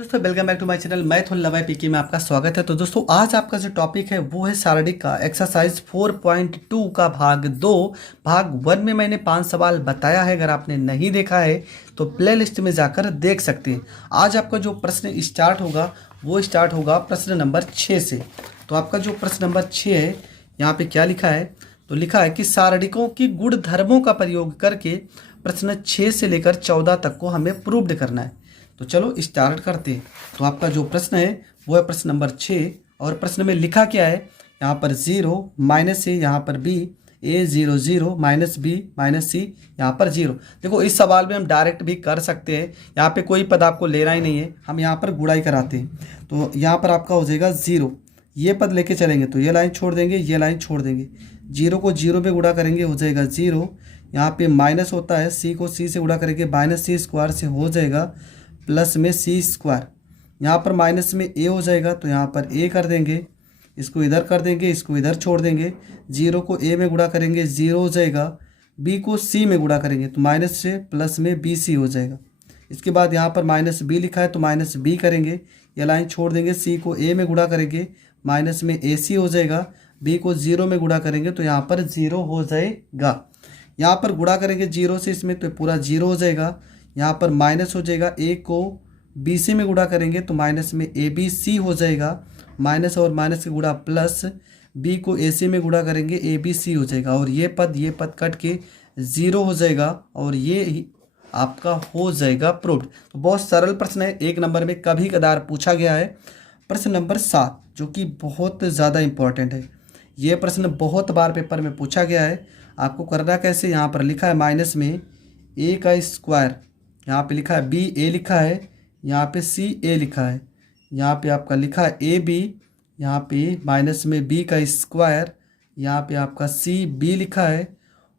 दोस्तों welcome back to my channel math on लवाई पीके में आपका स्वागत है। तो दोस्तों आज आपका जो टॉपिक है वो है शारीरिक का एक्सरसाइज 4.2 का भाग 2। भाग 1 में मैंने 5 सवाल बताया है, अगर आपने नहीं देखा है तो प्ले लिस्ट में जाकर देख सकते हैं। आज आपका जो प्रश्न स्टार्ट होगा वो स्टार्ट होगा प्रश्न नंबर 6 से। तो आपका जो प्रश्न नंबर 6 है यहाँ पे क्या लिखा है, तो लिखा है कि शारीरिकों की गुण धर्मों का प्रयोग करके प्रश्न 6 से लेकर 14 तक को हमें प्रूव्ड करना है। तो चलो स्टार्ट करते हैं। तो आपका जो प्रश्न है वो है प्रश्न नंबर 6 और प्रश्न में लिखा क्या है, यहाँ पर 0 माइनस ए, यहाँ पर बी, ए 0 0 माइनस बी माइनस सी, यहाँ पर 0। देखो इस सवाल में हम डायरेक्ट भी कर सकते हैं, यहाँ पे कोई पद आपको लेना ही नहीं है, हम यहाँ पर गुड़ाई कराते हैं। तो यहाँ पर आपका हो जाएगा 0, ये पद लेके चलेंगे तो ये लाइन छोड़ देंगे, ये लाइन छोड़ देंगे, 0 को 0 पे गुणा करेंगे हो जाएगा 0। यहाँ पे माइनस होता है, सी को सी से गुणा करेंगे माइनस सी स्क्वायर से हो जाएगा प्लस में सी स्क्वायर। यहाँ पर माइनस में ए हो जाएगा तो यहाँ पर ए कर देंगे, इसको इधर कर देंगे, इसको इधर छोड़ देंगे, 0 को ए में गुणा करेंगे 0 हो जाएगा, बी को सी में गुणा करेंगे तो माइनस से प्लस में बी सी हो जाएगा। इसके बाद यहाँ पर माइनस बी लिखा है तो माइनस बी करेंगे, ये लाइन छोड़ देंगे, सी को ए में गुणा करेंगे माइनस में ए सी हो जाएगा, बी को 0 में गुणा करेंगे तो यहाँ पर 0 हो जाएगा। यहाँ पर गुणा करेंगे 0 से इसमें तो पूरा 0 हो जाएगा। यहाँ पर माइनस हो जाएगा, ए को बी सी में गुणा करेंगे तो माइनस में ए बी सी हो जाएगा, माइनस और माइनस के गुणा प्लस, बी को ए सी में गुणा करेंगे ए बी सी हो जाएगा और ये पद कट के 0 हो जाएगा और ये ही आपका हो जाएगा प्रूव्ड। तो बहुत सरल प्रश्न है, 1 नंबर में कभी कदार पूछा गया है। प्रश्न नंबर 7 जो कि बहुत ज़्यादा इंपॉर्टेंट है, ये प्रश्न बहुत बार पेपर में पूछा गया है। आपको करना कैसे, यहाँ पर लिखा है माइनस में ए का स्क्वायर, यहाँ पे लिखा है बी ए लिखा है, यहाँ पे सी ए लिखा है, यहाँ पे आपका लिखा है ए बी, यहाँ पे माइनस में बी का स्क्वायर, यहाँ पे आपका सी बी लिखा है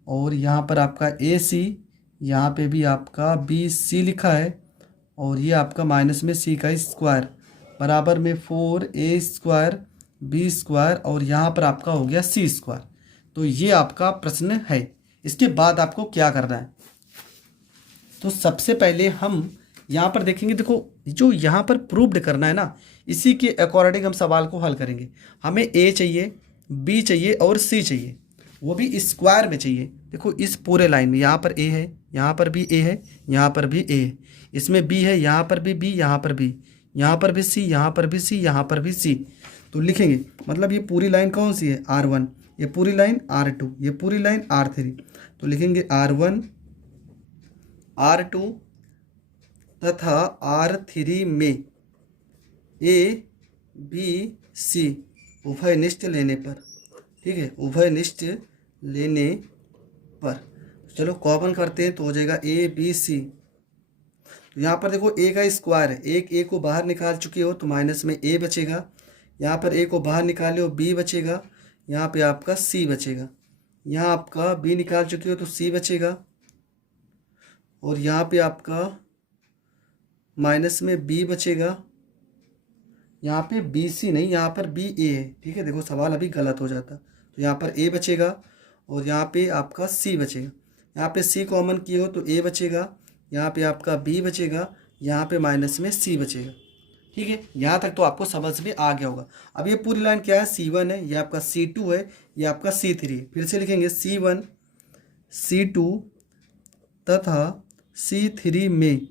और यहाँ पर आपका ए सी, यहाँ पे भी आपका बी सी लिखा है और ये आपका माइनस में सी का स्क्वायर बराबर में 4a स्क्वायर बी स्क्वायर और यहाँ पर आपका हो गया सी स्क्वायर। तो ये आपका प्रश्न है। इसके बाद आपको क्या करना है, तो सबसे पहले हम यहाँ पर देखेंगे, देखो जो यहाँ पर प्रूव्ड करना है ना, इसी के अकॉर्डिंग हम सवाल को हल करेंगे। हमें ए चाहिए, बी चाहिए और सी चाहिए, वो भी स्क्वायर में चाहिए। देखो इस पूरे लाइन में यहाँ पर ए है, यहाँ पर भी ए है, यहाँ पर भी ए है, इसमें बी है, यहाँ पर भी बी, यहाँ पर भी, यहाँ पर भी सी, यहाँ पर भी सी, यहाँ पर भी सी। तो लिखेंगे मतलब ये पूरी लाइन कौन सी है, R1, ये पूरी लाइन R2, ये पूरी लाइन R3। तो लिखेंगे R1 R2 तथा R3 में ए बी सी उभयनिष्ठ लेने पर, ठीक है, उभयनिष्ठ लेने पर। चलो कॉमन करते हैं तो हो जाएगा ए बी सी। तो यहाँ पर देखो ए का स्क्वायर है, एक ए को बाहर निकाल चुके हो तो माइनस में ए बचेगा, यहाँ पर ए को बाहर निकाले हो बी बचेगा, यहाँ पे आपका सी बचेगा, यहाँ आपका बी निकाल चुके हो तो सी बचेगा और यहाँ पे आपका माइनस में बी बचेगा, यहाँ पे बी सी नहीं, यहाँ पर बी ए है, ठीक है। देखो सवाल अभी गलत हो जाता, तो यहाँ पर ए बचेगा और यहाँ पे आपका सी बचेगा, यहाँ पे सी कॉमन किए हो तो ए बचेगा, यहाँ पे आपका बी बचेगा, यहाँ पे माइनस में सी बचेगा, ठीक है। यहाँ तक तो आपको समझ में आ गया होगा। अब ये पूरी लाइन क्या है, C1 है, ये आपका C2 है, ये आपका C3 है। फिर से लिखेंगे C1 C2 तथा C3 में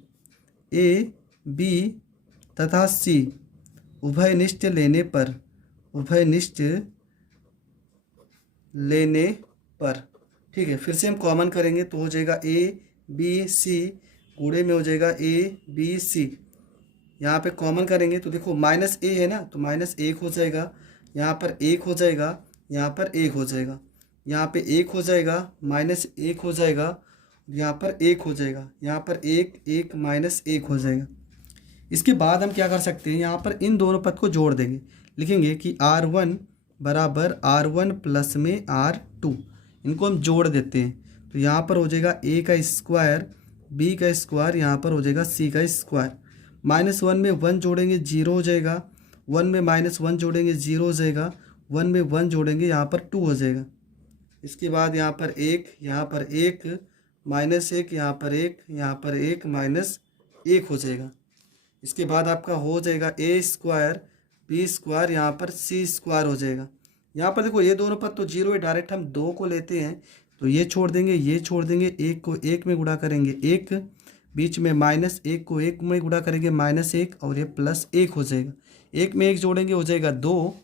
ए बी तथा सी उभयनिष्ठ लेने पर, उभयनिष्ठ लेने पर, ठीक है। फिर से हम कॉमन करेंगे तो हो जाएगा ए बी सी, कूड़े में हो जाएगा ए बी सी। यहाँ पे कॉमन करेंगे तो देखो माइनस ए है ना, तो माइनस 1 हो जाएगा, यहाँ पर 1 हो जाएगा, यहाँ पर 1 हो जाएगा, यहाँ पे 1 हो जाएगा, माइनस 1 हो जाएगा, यहाँ पर 1 हो जाएगा, यहाँ पर 1 1 माइनस 1 हो जाएगा। इसके बाद हम क्या कर सकते हैं, यहाँ पर इन दोनों पद को जोड़ देंगे, लिखेंगे कि R1 बराबर R1 प्लस में R2, इनको हम जोड़ देते हैं तो यहाँ पर हो जाएगा ए का स्क्वायर बी का स्क्वायर, यहाँ पर हो जाएगा सी का स्क्वायर। -1 में 1 जोड़ेंगे 0 हो जाएगा, 1 में -1 जोड़ेंगे 0 हो जाएगा, 1 में 1 जोड़ेंगे यहाँ पर 2 हो जाएगा। इसके बाद यहाँ पर 1, यहाँ पर 1, -1, यहाँ पर 1, यहाँ पर 1, -1 हो जाएगा। इसके बाद आपका हो जाएगा ए स्क्वायर बी स्क्वायर, यहाँ पर सी स्क्वायर हो जाएगा। यहाँ पर देखो ये दोनों पद तो जीरो है, डायरेक्ट हम दो को लेते हैं तो ये छोड़ देंगे, ये छोड़ देंगे, एक को एक में गुणा करेंगे एक, बीच में माइनस, एक को एक में गुणा करेंगे माइनस एक, और ये प्लस एक हो जाएगा। एक में एक जोड़ेंगे हो जाएगा दो,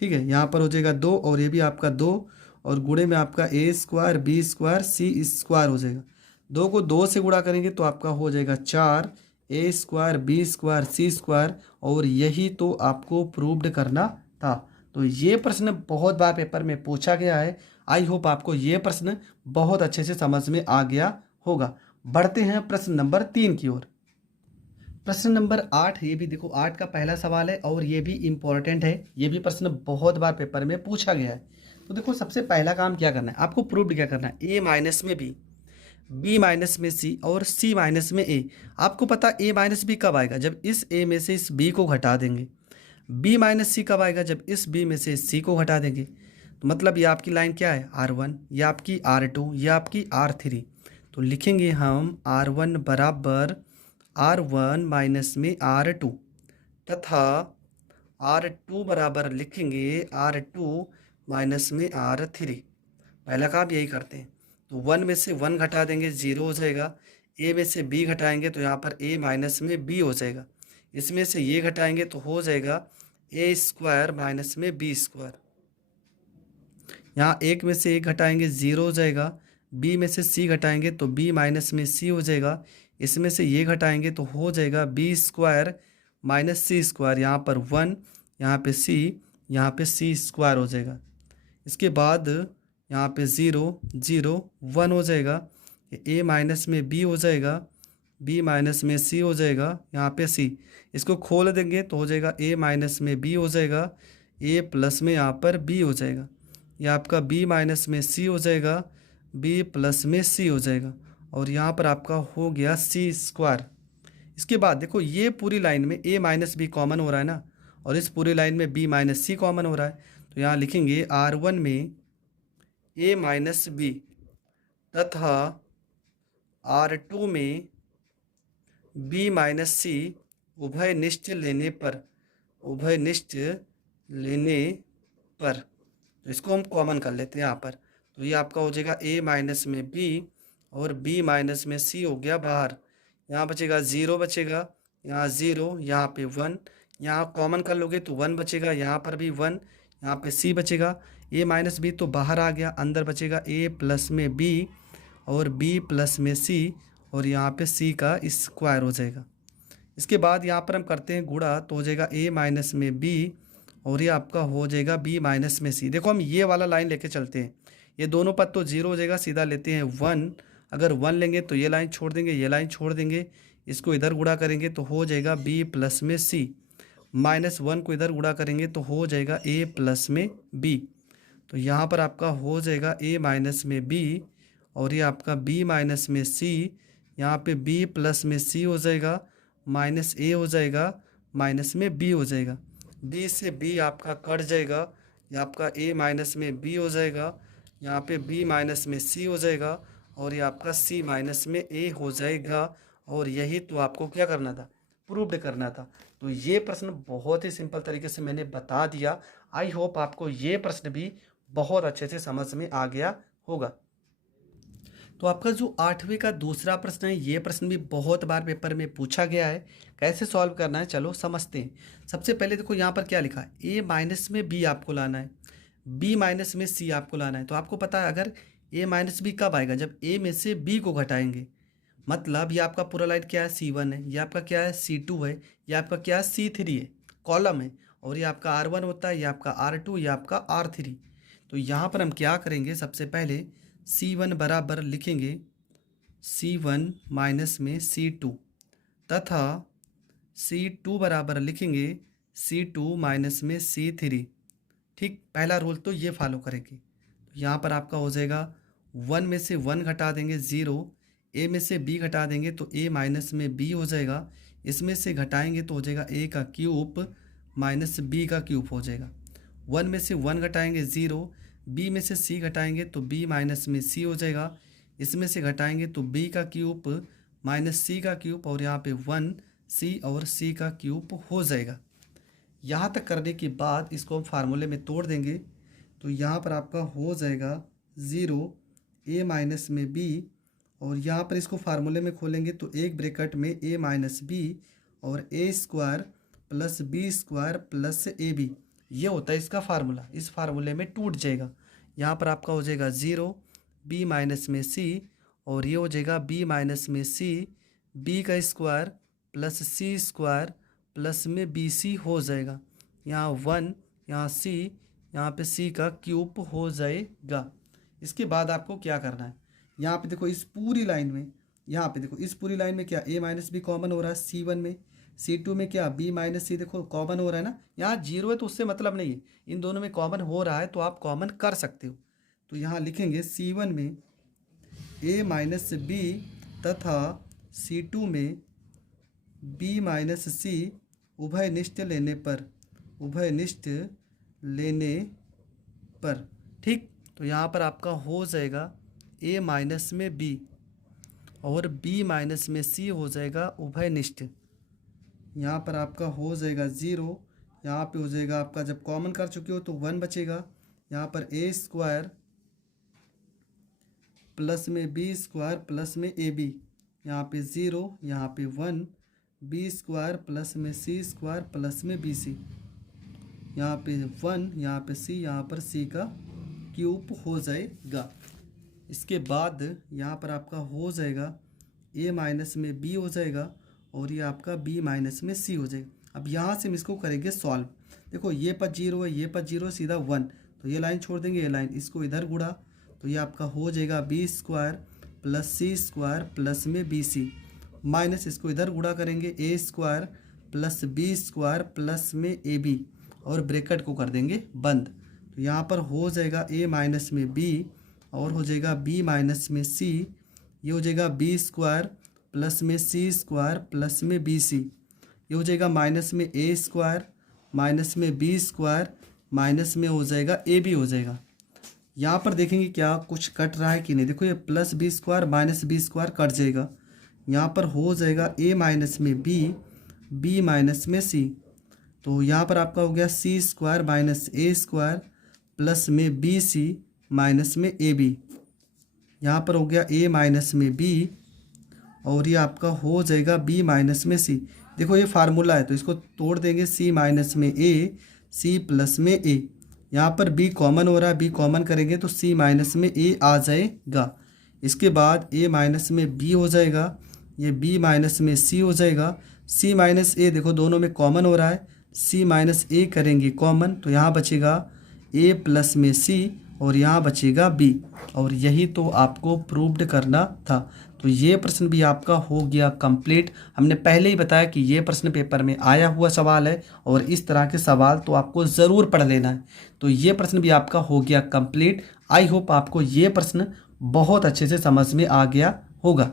ठीक है, यहाँ पर हो जाएगा दो, और ये भी आपका दो, और गुणे में आपका ए स्क्वायर बी स्क्वायर सी स्क्वायर हो जाएगा। दो को दो से गुणा करेंगे तो आपका हो जाएगा चार, ए स्क्वायर बी स्क्वायर सी स्क्वायर, और यही तो आपको प्रूव्ड करना था। तो ये प्रश्न बहुत बार पेपर में पूछा गया है। आई होप आपको ये प्रश्न बहुत अच्छे से समझ में आ गया होगा। बढ़ते हैं प्रश्न नंबर 3 की ओर। प्रश्न नंबर 8, ये भी देखो 8 का पहला सवाल है और ये भी इम्पोर्टेंट है। ये भी प्रश्न बहुत बार पेपर में पूछा गया है। तो देखो सबसे पहला काम क्या करना है, आपको प्रूव्ड क्या करना है, ए माइनस में बी माइनस में सी और सी माइनस में ए। आपको पता ए माइनस बी कब आएगा, जब इस ए में से इस बी को घटा देंगे। बी माइनस सी कब आएगा, जब इस बी में से इस सी को घटा देंगे। तो मतलब ये आपकी लाइन क्या है, R1, ये आपकी R2, ये आपकी R3। तो लिखेंगे हम R1 बराबर R1 माइनस में R2, तथा R2 बराबर लिखेंगे R2 माइनस में R3। पहला काम यही करते हैं। तो 1 में से 1 घटा देंगे, 0 हो जाएगा। ए में से बी घटाएंगे तो यहाँ पर ए माइनस में बी हो जाएगा। इसमें से ये घटाएंगे तो हो जाएगा ए स्क्वायर माइनस में बी स्क्वायर। यहाँ एक में से एक घटाएंगे, 0 हो जाएगा। बी में से सी घटाएंगे तो बी माइनस में सी हो जाएगा। इसमें से ये घटाएंगे तो हो जाएगा बी स्क्वायर माइनस सी स्क्वायर। यहाँ पर 1, यहाँ पे सी, यहाँ पे सी स्क्वायर हो जाएगा। इसके बाद यहाँ पे 0 0 1 हो जाएगा। ए माइनस में बी हो जाएगा, बी माइनस में सी हो जाएगा, यहाँ पे सी। इसको खोल देंगे तो हो जाएगा ए माइनस में बी हो जाएगा, ए प्लस में यहाँ पर बी हो जाएगा। यह आपका बी माइनस में सी हो जाएगा, बी प्लस में सी हो जाएगा, और यहाँ पर आपका हो गया सी स्क्वायर। इसके बाद देखो ये पूरी लाइन में ए माइनस बी कॉमन हो रहा है ना, और इस पूरी लाइन में बी माइनस सी कॉमन हो रहा है। तो यहाँ लिखेंगे R1 में ए माइनस बी तथा R2 में बी माइनस सी उभय निश्च लेने पर, उभय निश्च लेने पर। तो इसको हम कॉमन कर लेते हैं यहाँ पर। तो ये आपका हो जाएगा ए माइनस में बी और बी माइनस में सी हो गया बाहर। यहाँ बचेगा 0 बचेगा, यहाँ 0, यहाँ पे 1, यहाँ कॉमन कर लोगे तो 1 बचेगा, यहाँ पर भी 1, यहाँ पे सी बचेगा। ए माइनस बी तो बाहर आ गया, अंदर बचेगा ए प्लस में बी और बी प्लस में सी, और यहाँ पे सी का स्क्वायर हो जाएगा। इसके बाद यहाँ पर हम करते हैं गुणा, तो हो जाएगा ए माइनस में बी और ये आपका हो जाएगा बी माइनस में सी। देखो हम ये वाला लाइन लेके चलते हैं, ये दोनों पद तो 0 हो जाएगा, सीधा लेते हैं 1। अगर 1 लेंगे तो ये लाइन छोड़ देंगे, ये लाइन छोड़ देंगे, इसको इधर गुणा करेंगे तो हो जाएगा बी प्लस में सी, माइनस 1 को इधर गुणा करेंगे तो हो जाएगा ए प्लस में बी। तो यहाँ पर आपका हो जाएगा ए माइनस में बी और ये आपका बी माइनस में सी, यहाँ पे बी प्लस में सी हो जाएगा, माइनस ए हो जाएगा, माइनस में बी हो जाएगा। बी से बी आपका कट जाएगा, ये आपका ए माइनस में बी हो जाएगा, यहाँ पे बी माइनस में सी हो जाएगा, और ये आपका सी माइनस में ए हो जाएगा। और यही तो आपको क्या करना था, प्रूव्ड करना था। तो ये प्रश्न बहुत ही सिंपल तरीके से मैंने बता दिया। आई होप आपको ये प्रश्न भी बहुत अच्छे से समझ में आ गया होगा। तो आपका जो 8वें का दूसरा प्रश्न है, ये प्रश्न भी बहुत बार पेपर में पूछा गया है। कैसे सॉल्व करना है चलो समझते हैं। सबसे पहले देखो यहाँ पर क्या लिखा है, ए माइनस में बी आपको लाना है, बी माइनस में सी आपको लाना है। तो आपको पता है अगर ए माइनस बी कब आएगा, जब ए में से बी को घटाएंगे। मतलब ये आपका पूरा लाइन क्या है, C1 है, ये आपका क्या है C2 है, ये आपका क्या है C3 है, कॉलम है, और ये आपका R1 होता है, ये आपका R2, ये आपका R3। तो यहाँ पर हम क्या करेंगे, सबसे पहले C1 बराबर लिखेंगे C1 माइनस में C2 तथा C2 बराबर लिखेंगे C2 माइनस में C3। ठीक, पहला रूल तो ये फॉलो करेंगे। तो यहाँ पर आपका हो जाएगा 1 में से 1 घटा देंगे 0, ए में से बी घटा देंगे तो ए माइनस में बी हो जाएगा, इसमें से घटाएंगे तो हो जाएगा ए का क्यूब माइनस बी का क्यूब हो जाएगा। 1 में से 1 घटाएंगे 0, बी में से सी घटाएंगे तो बी माइनस में सी हो जाएगा, इसमें से घटाएंगे तो बी का क्यूब माइनस सी का क्यूब, और यहाँ पे 1 सी और सी का क्यूब हो जाएगा। यहाँ तक करने के बाद इसको हम फार्मूले में तोड़ देंगे तो यहाँ पर आपका हो जाएगा 0 a माइनस में b, और यहाँ पर इसको फार्मूले में खोलेंगे तो एक ब्रैकेट में a माइनस बी और a square plus b square plus a b, ये होता है इसका फार्मूला। इस फार्मूले में टूट जाएगा। यहाँ पर आपका हो जाएगा 0 b माइनस में c, और ये हो जाएगा b माइनस में c, b का square plus c square plus में बी सी हो जाएगा। यहाँ 1, यहाँ c, यहाँ पे c का क्यूब हो जाएगा। इसके बाद आपको क्या करना है, यहाँ पे देखो इस पूरी लाइन में, यहाँ पे देखो इस पूरी लाइन में क्या a माइनस बी कॉमन हो रहा है C1 में, C2 में क्या b माइनस सी देखो कॉमन हो रहा है ना। यहाँ 0 है तो उससे मतलब नहीं है, इन दोनों में कॉमन हो रहा है तो आप कॉमन कर सकते हो। तो यहाँ लिखेंगे C1 में a माइनस बी तथा C2 में b माइनस सी उभयनिष्ठ लेने पर, ठीक। तो यहाँ पर आपका हो जाएगा a माइनस में b और b माइनस में c हो जाएगा उभयनिष्ठ। यहाँ पर आपका हो जाएगा 0, यहाँ पे हो जाएगा आपका, जब कॉमन कर चुके हो तो 1 बचेगा। यहाँ पर a स्क्वायर प्लस में b स्क्वायर प्लस में ab, यहाँ पे 0, यहाँ पे 1, b स्क्वायर प्लस में c स्क्वायर प्लस में bc, यहाँ पे 1, यहाँ पे c, यहाँ पर c का क्यूब हो जाएगा। इसके बाद यहाँ पर आपका हो जाएगा a माइनस में b हो जाएगा और ये आपका b माइनस में c हो जाएगा। अब यहाँ से हम इसको करेंगे सॉल्व। देखो ये पर 0 है, ये पर 0 सीधा 1, तो ये लाइन छोड़ देंगे, ये लाइन इसको इधर गुड़ा तो ये आपका हो जाएगा b square plus c square plus में bc, माइनस इसको इधर गुड़ा करेंगे a square plus b square plus में ab, और ब्रैकेट को कर देंगे बंद। तो यहाँ पर हो जाएगा a माइनस में b और हो जाएगा b माइनस में c, ये हो जाएगा b स्क्वायर प्लस में c स्क्वायर प्लस में bc, ये हो जाएगा माइनस में a स्क्वायर माइनस में b स्क्वायर माइनस में हो जाएगा ab हो जाएगा। यहाँ पर देखेंगे क्या कुछ कट रहा है कि नहीं, देखो ये plus b square minus b square cut जाएगा। यहाँ पर हो जाएगा a माइनस में b माइनस में c, तो यहाँ पर आपका हो गया c square minus a square plus में bc माइनस में ab, यहाँ पर हो गया a माइनस में b और ये आपका हो जाएगा b माइनस में c। देखो ये फार्मूला है तो इसको तोड़ देंगे, c माइनस में a, c प्लस में a, यहाँ पर b कॉमन हो रहा है, b कॉमन करेंगे तो c माइनस में a आ जाएगा। इसके बाद a माइनस में b हो जाएगा, ये b माइनस में c हो जाएगा, c माइनस a देखो दोनों में कॉमन हो रहा है, c माइनस a करेंगे कॉमन तो यहाँ बचेगा a प्लस में c और यहाँ बचेगा b, और यही तो आपको प्रूव्ड करना था। तो ये प्रश्न भी आपका हो गया कंप्लीट। हमने पहले ही बताया कि ये प्रश्न पेपर में आया हुआ सवाल है और इस तरह के सवाल तो आपको ज़रूर पढ़ लेना है। तो ये प्रश्न भी आपका हो गया कंप्लीट। आई होप आपको ये प्रश्न बहुत अच्छे से समझ में आ गया होगा।